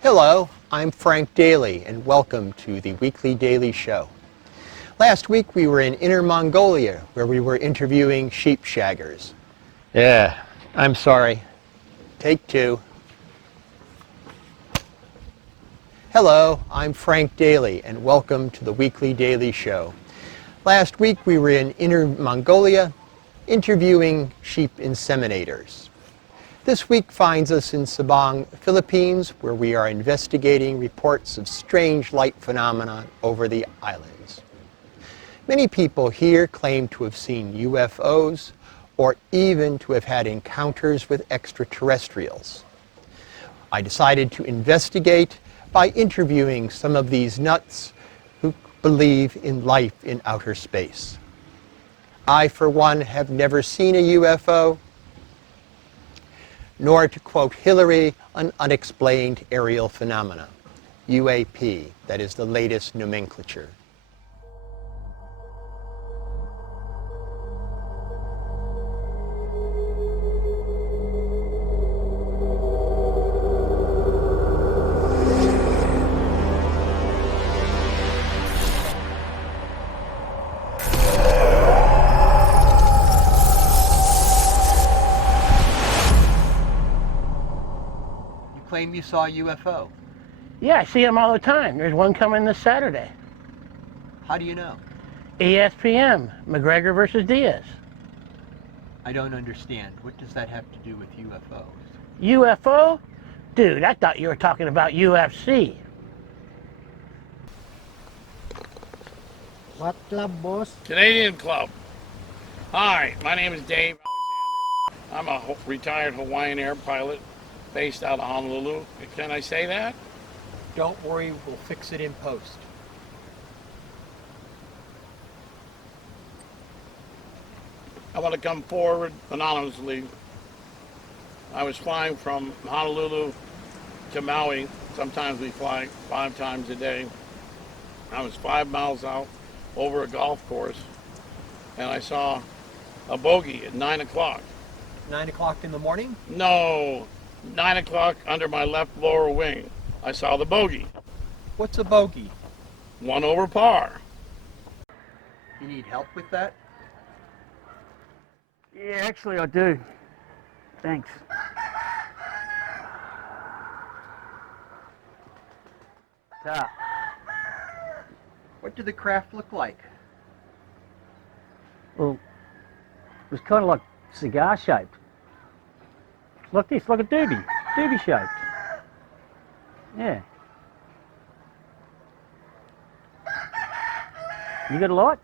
Hello, I'm Frank Daly, and welcome to the Weekly Daily Show. Last week we were in Inner Mongolia, where we were interviewing sheep shaggers. Yeah, I'm sorry. Take two. Hello, I'm Frank Daly, and welcome to the Weekly Daily Show. Last week we were in Inner Mongolia, interviewing sheep inseminators. This week finds us in Sabang, Philippines, where we are investigating reports of strange light phenomena over the islands. Many people here claim to have seen UFOs or even to have had encounters with extraterrestrials. I decided to investigate by interviewing some of these nuts who believe in life in outer space. I, for one, have never seen a UFO, nor, to quote Hillary, an unexplained aerial phenomena, UAP, that is the latest nomenclature. Claim you saw a UFO. Yeah, I see them all the time. There's one coming this Saturday. How do you know? ESPN, McGregor versus Diaz. I don't understand. What does that have to do with UFOs? UFO? Dude, I thought you were talking about UFC. What club, boss? Canadian Club. Hi, my name is Dave Alexander. I'm a retired Hawaiian Air pilot based out of Honolulu. Can I say that? Don't worry, we'll fix it in post. I want to come forward anonymously. I was flying from Honolulu to Maui. Sometimes we fly 5 times a day. I was 5 miles out over a golf course, and I saw a bogey at 9 o'clock. 9 o'clock in the morning? No, 9 o'clock under my left lower wing. I saw the bogey. What's a bogey? 1 over par. You need help with that? Yeah, actually I do. Thanks. What did the craft look like? Well, it was kind of like cigar shaped. Like this, like a doobie shaped. Yeah. You got a light?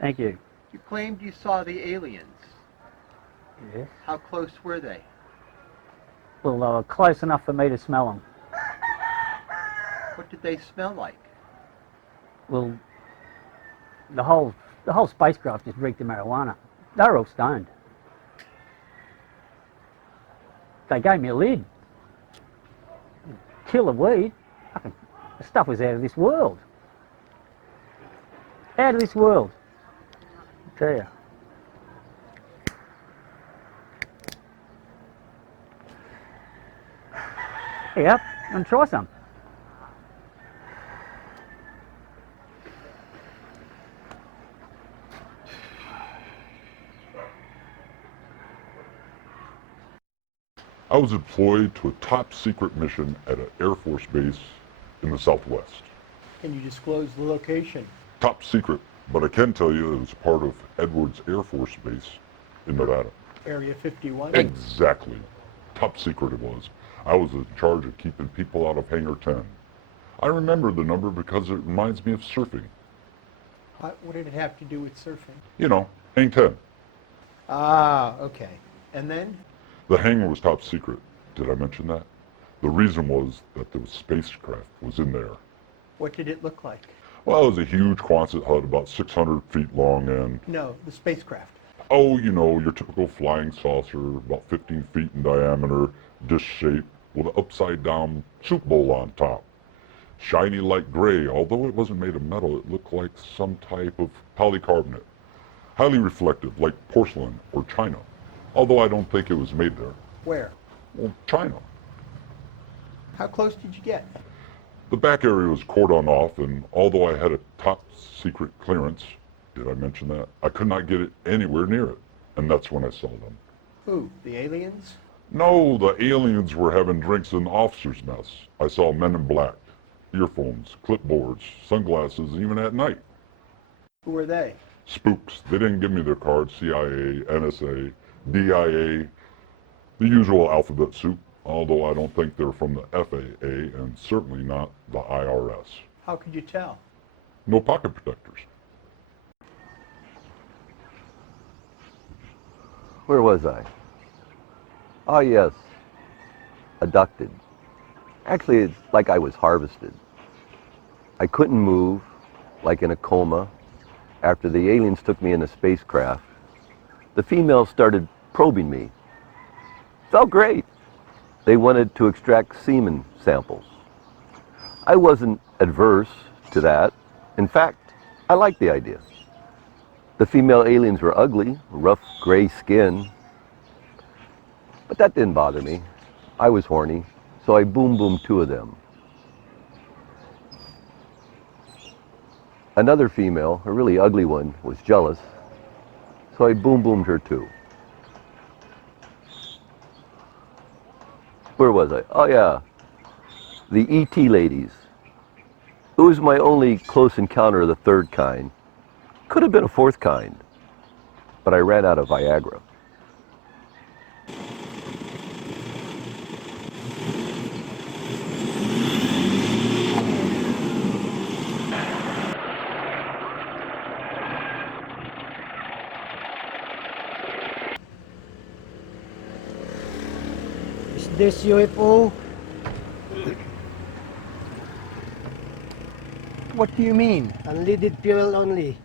Thank you. You claimed you saw the aliens. Yes. How close were they? Well, they were close enough for me to smell them. What did they smell like? Well, the whole spacecraft just reeked of marijuana. They were all stoned. They gave me a lid. Killer weed. Fucking, the stuff was out of this world. Out of this world. I tell you. Yep, and try some. I was deployed to a top secret mission at an Air Force base in the Southwest. Can you disclose the location? Top secret, but I can tell you it was part of Edwards Air Force Base in Nevada. Area 51? Exactly. Top secret it was. I was in charge of keeping people out of Hangar 10. I remember the number because it reminds me of surfing. What did it have to do with surfing? You know, Hang 10. Ah, okay. And then? The hangar was top secret. Did I mention that? The reason was that the spacecraft was in there. What did it look like? Well, it was a huge Quonset hut about 600 feet long and... No, the spacecraft. Oh, you know, your typical flying saucer, about 15 feet in diameter, dish shape, with an upside-down soup bowl on top. Shiny like gray, although it wasn't made of metal, it looked like some type of polycarbonate. Highly reflective, like porcelain or china, although I don't think it was made there. Where? Well, China. How close did you get? The back area was cordoned off, and although I had a top secret clearance, did I mention that? I could not get it anywhere near it. And that's when I saw them. Who? The aliens? No, the aliens were having drinks in the officers' mess. I saw men in black, earphones, clipboards, sunglasses, even at night. Who were they? Spooks. They didn't give me their cards. CIA, NSA, DIA, the usual alphabet soup, although I don't think they're from the FAA and certainly not the IRS. How could you tell? No pocket protectors. Where was I? Oh yes, abducted. Actually, it's like I was harvested. I couldn't move, like in a coma. After the aliens took me in a spacecraft, the females started probing me. Felt great. They wanted to extract semen samples. I wasn't adverse to that. In fact, I liked the idea. The female aliens were ugly, rough gray skin. But that didn't bother me. I was horny, so I boomed 2 of them. Another female, a really ugly one, was jealous, so I boomed her too. Where was I? Oh yeah, the ET ladies. It was my only close encounter of the 3rd kind. Could have been a 4th kind, but I ran out of Viagra. Is this UFO? What do you mean? Unleaded fuel only.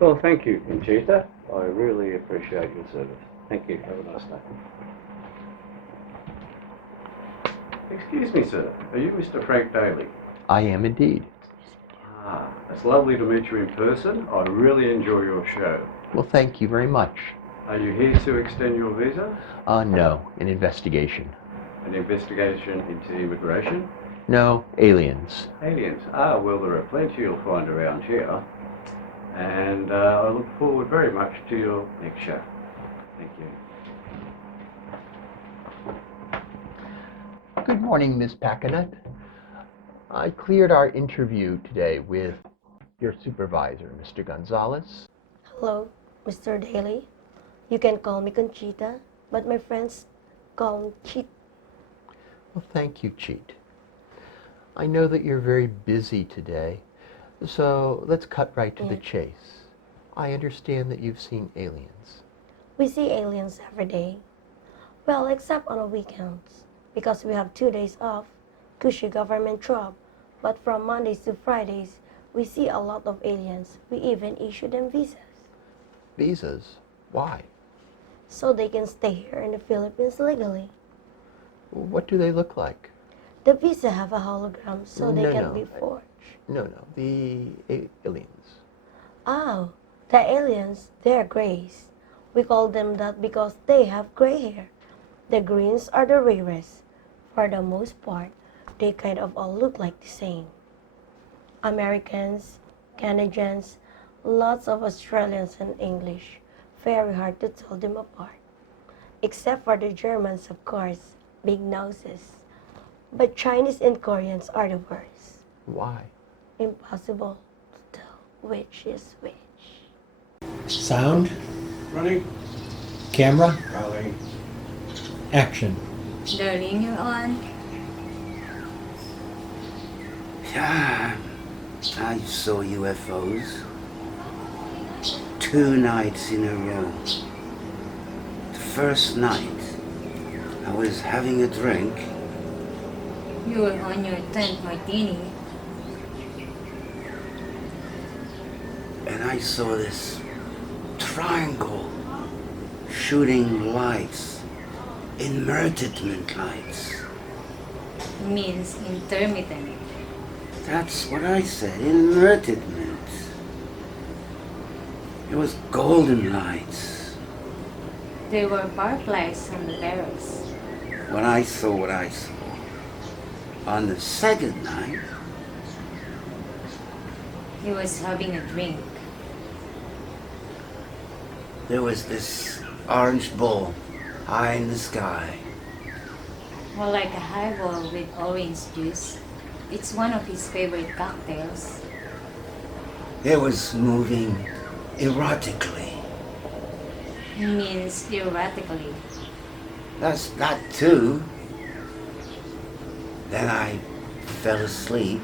Well, thank you, Conchita. I really appreciate your service. Thank you. Have a nice day. Excuse me, sir. Are you Mr. Frank Daly? I am indeed. Ah, it's lovely to meet you in person. I really enjoy your show. Well, thank you very much. Are you here to extend your visa? No, an investigation. An investigation into immigration? No, aliens. Aliens? Ah, well, there are plenty you'll find around here. And I look forward very much to your next show. Thank you. Good morning, Ms. Packanut. I cleared our interview today with your supervisor, Mr. Gonzalez. Hello, Mr. Daly. You can call me Conchita, but my friends call me Cheat. Well, thank you, Cheat. I know that you're very busy today, so let's cut right to the chase. I understand that you've seen aliens. We see aliens every day. Well, except on the weekends, because we have 2 days off, cushy government job. But from Mondays to Fridays, we see a lot of aliens. We even issue them visas. Visas? Why? So they can stay here in the Philippines legally. What do they look like? The visa have a hologram, so they can be forged. No, the aliens. Oh, the aliens, they're grays. We call them that because they have gray hair. The greens are the rarest. For the most part, they kind of all look like the same. Americans, Canadians, lots of Australians and English. Very hard to tell them apart. Except for the Germans, of course, big noses. But Chinese and Koreans are the worst. Why? Impossible to tell which is which. Sound, Running. camera, Rolling. action. Darling, you're on. Yeah. I saw UFOs 2 nights in a row. The first night, I was having a drink. You were on your 10th martini. And I saw this triangle shooting lights, intermittent lights. Means intermittent. That's what I said, intermittent. It was golden lights. There were fireflies on the terrace. When I saw what I saw, on the second night, He was having a drink. there was this orange ball high in the sky. More like a highball with orange juice. It's one of his favorite cocktails. It was moving erotically. Means erratically. That's that too. Then I fell asleep,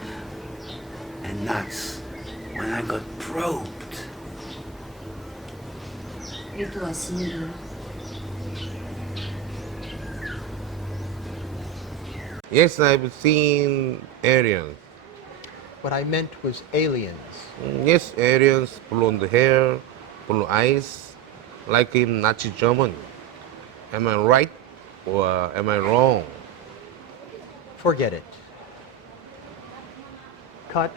and that's when I got probed. It was me. Yes, I've seen aliens. What I meant was aliens. Yes, aliens, blonde hair, blue eyes, like in Nazi Germany. Am I right or am I wrong? Forget it. Cut.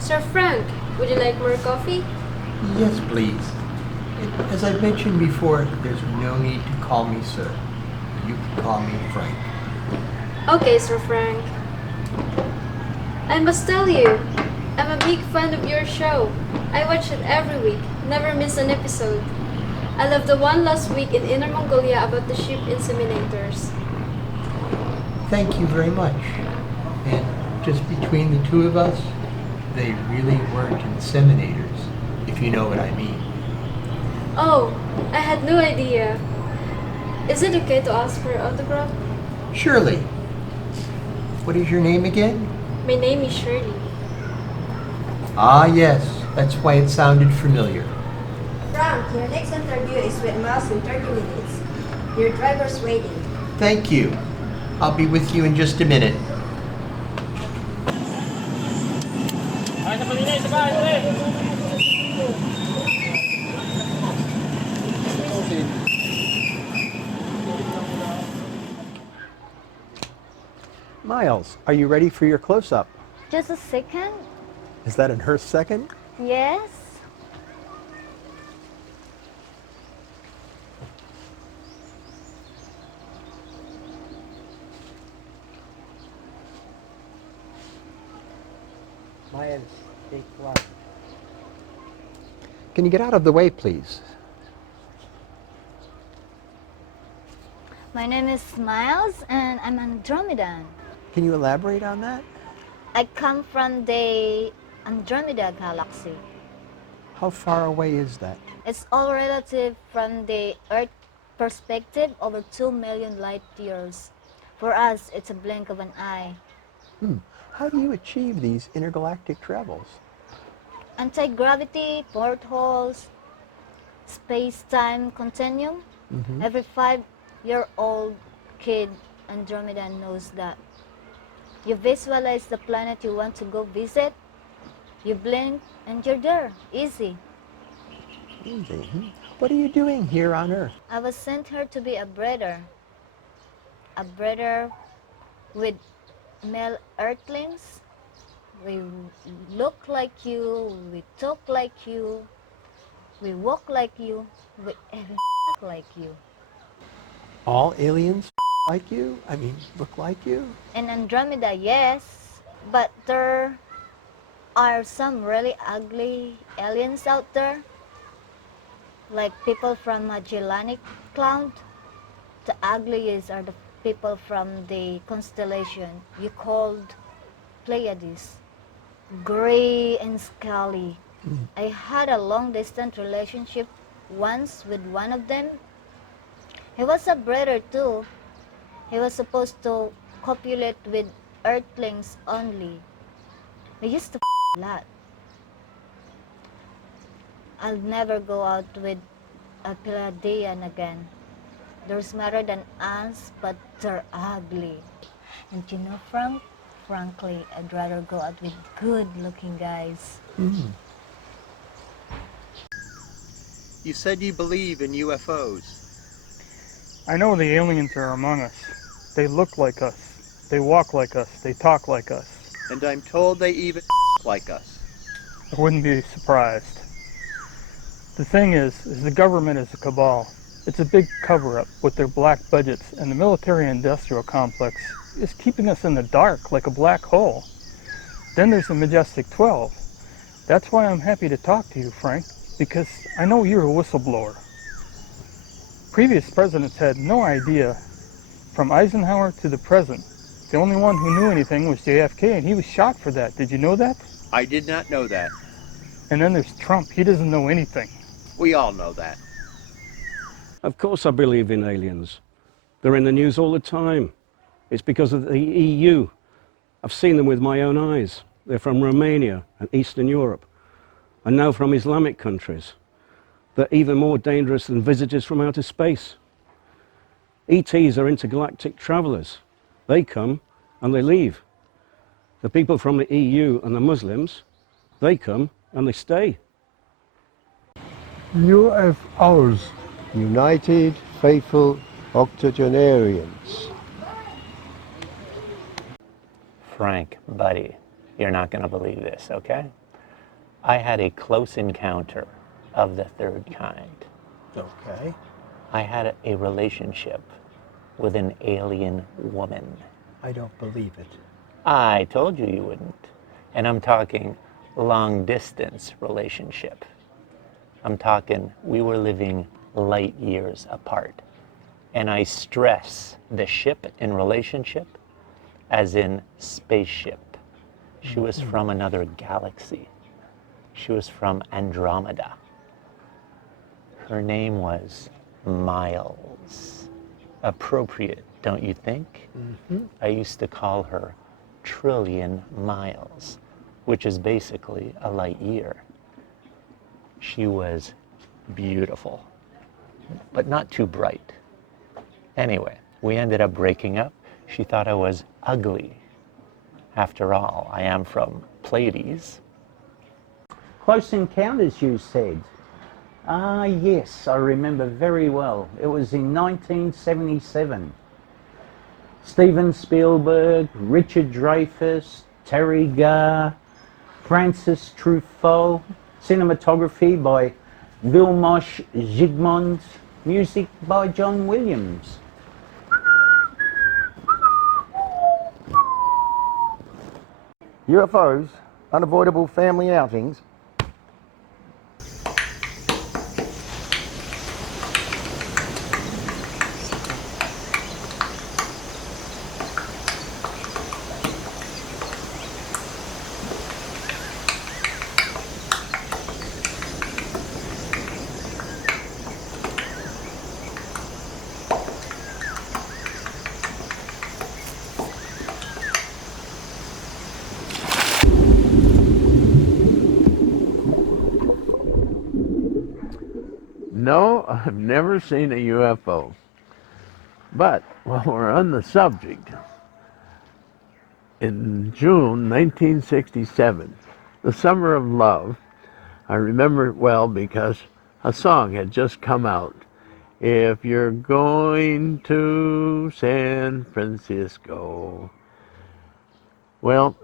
Sir Frank, would you like more coffee? Yes, please. As I've mentioned before, there's no need to call me sir. You can call me Frank. Okay, Sir Frank. I must tell you, I'm a big fan of your show. I watch it every week, never miss an episode. I love the one last week in Inner Mongolia about the sheep inseminators. Thank you very much. And just between the two of us, they really weren't inseminators, if you know what I mean. Oh, I had no idea. Is it okay to ask for an autograph? Surely. What is your name again? My name is Shirley. Ah, yes. That's why it sounded familiar. Frank, your next interview is with Miles in 30 minutes. Your driver's waiting. Thank you. I'll be with you in just a minute. Miles, are you ready for your close-up? Just a second. Is that in her second? Yes. Miles, take one. Can you get out of the way, please? My name is Miles and I'm Andromedan. Can you elaborate on that? I come from the Andromeda galaxy. How far away is that? It's all relative from the Earth perspective, over 2 million light years. For us, it's a blink of an eye. How do you achieve these intergalactic travels? Anti-gravity, portholes, space-time continuum. Every 5-year-old kid Andromeda knows that. You visualize the planet you want to go visit, you blink and you're there, easy. Easy. What are you doing here on Earth? I was sent here to be a breeder with male earthlings. We look like you, we talk like you, we walk like you, we even like you. All aliens like you? I mean, look like you? In Andromeda, yes, but there are some really ugly aliens out there, like people from Magellanic Cloud. the ugliest are the people from the constellation you called Pleiades. Gray and scaly. I had a long-distance relationship once with one of them. He was a breeder too. He was supposed to copulate with earthlings only. We used to a lot. I'll never go out with a Pleiadian again. They're smarter than us, but they're ugly. And you know, Frank? Frankly, I'd rather go out with good-looking guys. You said you believe in UFOs. I know the aliens are among us. They look like us. They walk like us. They talk like us. And I'm told they even like us. I wouldn't be surprised. The thing is the government is a cabal. It's a big cover-up with their black budgets, and the military-industrial complex is keeping us in the dark like a black hole. Then there's the Majestic 12. That's why I'm happy to talk to you, Frank, because I know you're a whistleblower. Previous presidents had no idea, from Eisenhower to the present. The only one who knew anything was JFK, and he was shot for that. Did you know that? I did not know that. And then there's Trump. He doesn't know anything. We all know that. Of course I believe in aliens. They're in the news all the time. It's because of the EU. I've seen them with my own eyes. They're from Romania and Eastern Europe, and now from Islamic countries. They're even more dangerous than visitors from outer space. ETs are intergalactic travelers. They come and they leave. The people from the EU and the Muslims, they come and they stay. UFOs, United Faithful Octogenarians. Frank, buddy, you're not going to believe this, okay? I had a close encounter of the third kind. Okay. I had a relationship with an alien woman. I don't believe it. I told you you wouldn't. And I'm talking long distance relationship. I'm talking we were living light years apart. And I stress the ship in relationship as in spaceship. She was from another galaxy. She was from Andromeda. Her name was Miles. Appropriate, don't you think? I used to call her Trillion Miles, which is basically a light year. She was beautiful, but not too bright. Anyway, we ended up breaking up. She thought I was ugly. After all, I am from Pleiades. Close encounters, you said? Ah, yes, I remember very well. It was in 1977. Steven Spielberg, Richard Dreyfuss, Terry Garr, Francis Truffaut, cinematography by Vilmos Zsigmond, music by John Williams. UFOs, unavoidable family outings. No, I've never seen a UFO. But while we're on the subject, in June 1967, the Summer of Love, I remember it well because a song had just come out. If you're going to San Francisco. Well,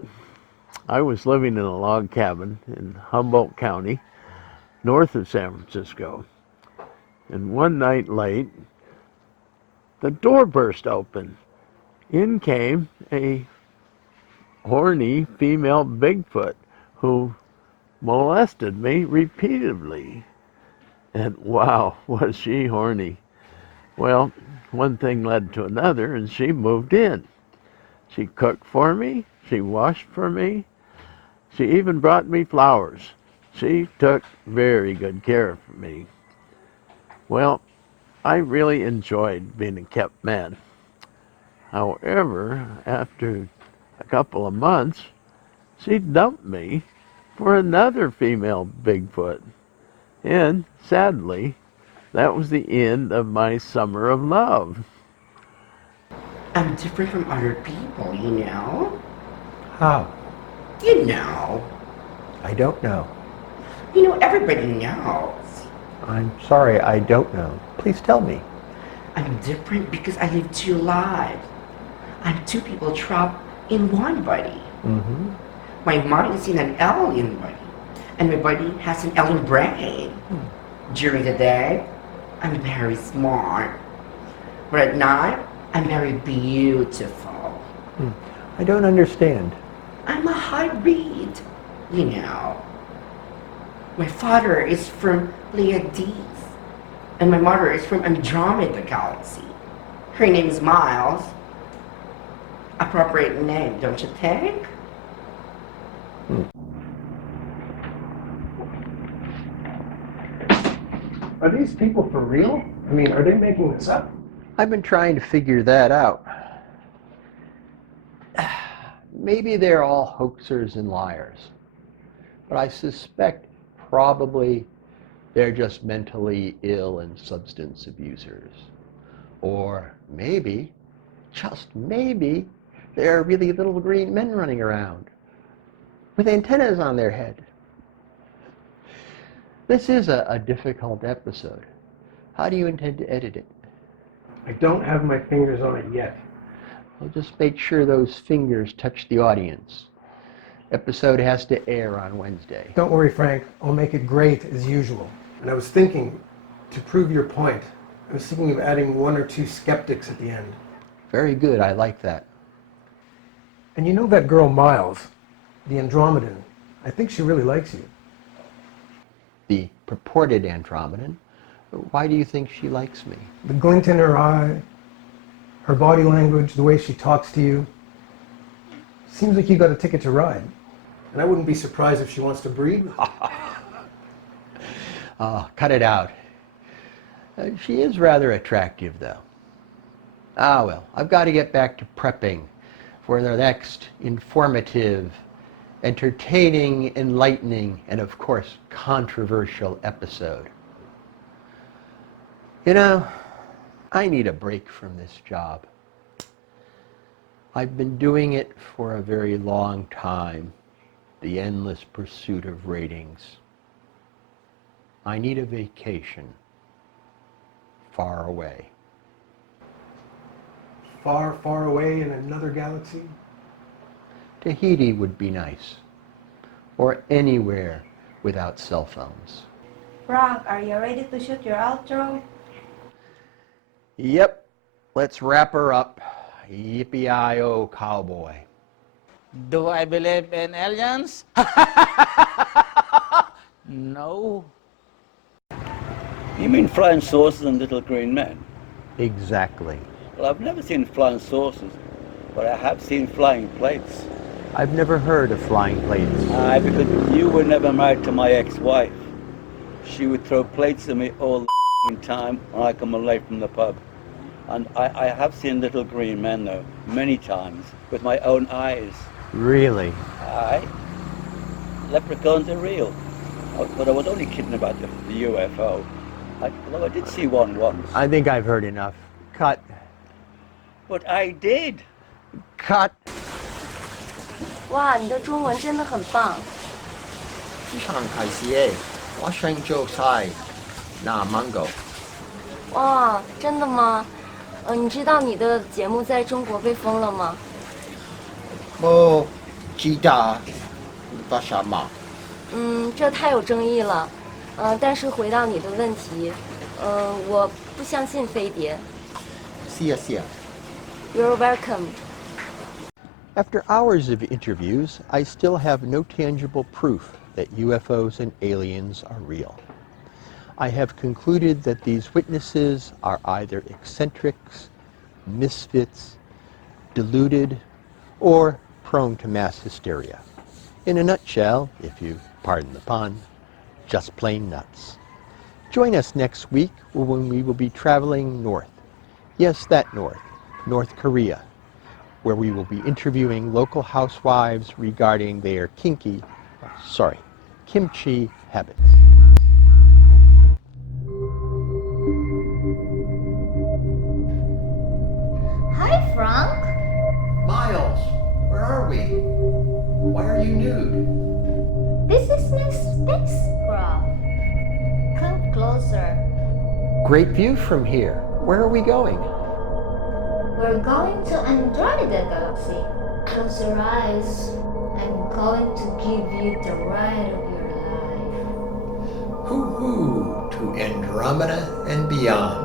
I was living in a log cabin in Humboldt County, north of San Francisco. And one night late, the door burst open. In came a horny female Bigfoot who molested me repeatedly. And wow, was she horny. Well, one thing led to another, and she moved in. She cooked for me, she washed for me, she even brought me flowers. She took very good care of me. Well, I really enjoyed being a kept man. However, after a couple of months, she dumped me for another female Bigfoot. And sadly, that was the end of my summer of love. I'm different from other people, you know? How? You know. I don't know. You know, everybody knows. I'm sorry, I don't know. Please tell me. I'm different because I live two lives. I'm two people trapped in one body. Mm-hmm. My mind is in an alien body, and my body has an alien brain. During the day, I'm very smart. But at night, I'm very beautiful. I don't understand. I'm a hybrid, you know. My father is from Pleiades, and my mother is from Andromeda Galaxy. Her name is Miles. Appropriate name, don't you think? Are these people for real? I mean, are they making this up? I've been trying to figure that out. Maybe they're all hoaxers and liars, but I suspect probably they're just mentally ill and substance abusers. Or maybe, just maybe, there are really little green men running around with antennas on their head. This is a difficult episode. How do you intend to edit it? I don't have my fingers on it yet. Well, just make sure those fingers touch the audience. Episode has to air on Wednesday. Don't worry, Frank. I'll make it great as usual. And I was thinking, to prove your point, I was thinking of adding one or two skeptics at the end. Very good. I like that. And you know that girl Miles, the Andromedan? I think she really likes you. The purported Andromedan. Why do you think she likes me? The glint in her eye, her body language, the way she talks to you. Seems like you got a ticket to ride. And I wouldn't be surprised if she wants to breed. Oh, cut it out. She is rather attractive, though. Ah, well, I've got to get back to prepping for the next informative, entertaining, enlightening, and of course, controversial episode. You know, I need a break from this job. I've been doing it for a very long time, the endless pursuit of ratings. I need a vacation, far away. Far, far away in another galaxy? Tahiti would be nice, or anywhere without cell phones. Rob, are you ready to shoot your outro? Yep, let's wrap her up. Yippee-i-oh, cowboy. Do I believe in aliens? No. You mean flying saucers and little green men? Exactly. Well, I've never seen flying saucers, but I have seen flying plates. I've never heard of flying plates. Aye, because you were never married to my ex-wife. She would throw plates at me all the time when I come away from the pub. And I have seen little green men, though, many times, with my own eyes. Really? Aye. Leprechauns are real. But I was only kidding about the UFO. Although I did see one once. I think I've heard enough. Cut. But I did. Cut. 哇，你的中文真的很棒。非常开心耶！我想做菜，那 mango。哇，真的吗？你知道你的节目在中国被封了吗？我知道，为什么？这太有争议了。但是回到你的问题，我不相信飞碟。谢谢。You're welcome. After hours of interviews, I still have no tangible proof that UFOs and aliens are real. I have concluded that these witnesses are either eccentrics, misfits, deluded, or prone to mass hysteria. In a nutshell, if you pardon the pun, just plain nuts. Join us next week when we will be traveling north. Yes, that north, North Korea, where we will be interviewing local housewives regarding their kimchi habits. Hi, Frank. Miles, where are we? Why are you nude? This is my spacecraft. Come closer. Great view from here. Where are we going? We're going to Andromeda Galaxy. Close your eyes. I'm going to give you the ride of your life. Hoo-hoo to Andromeda and beyond.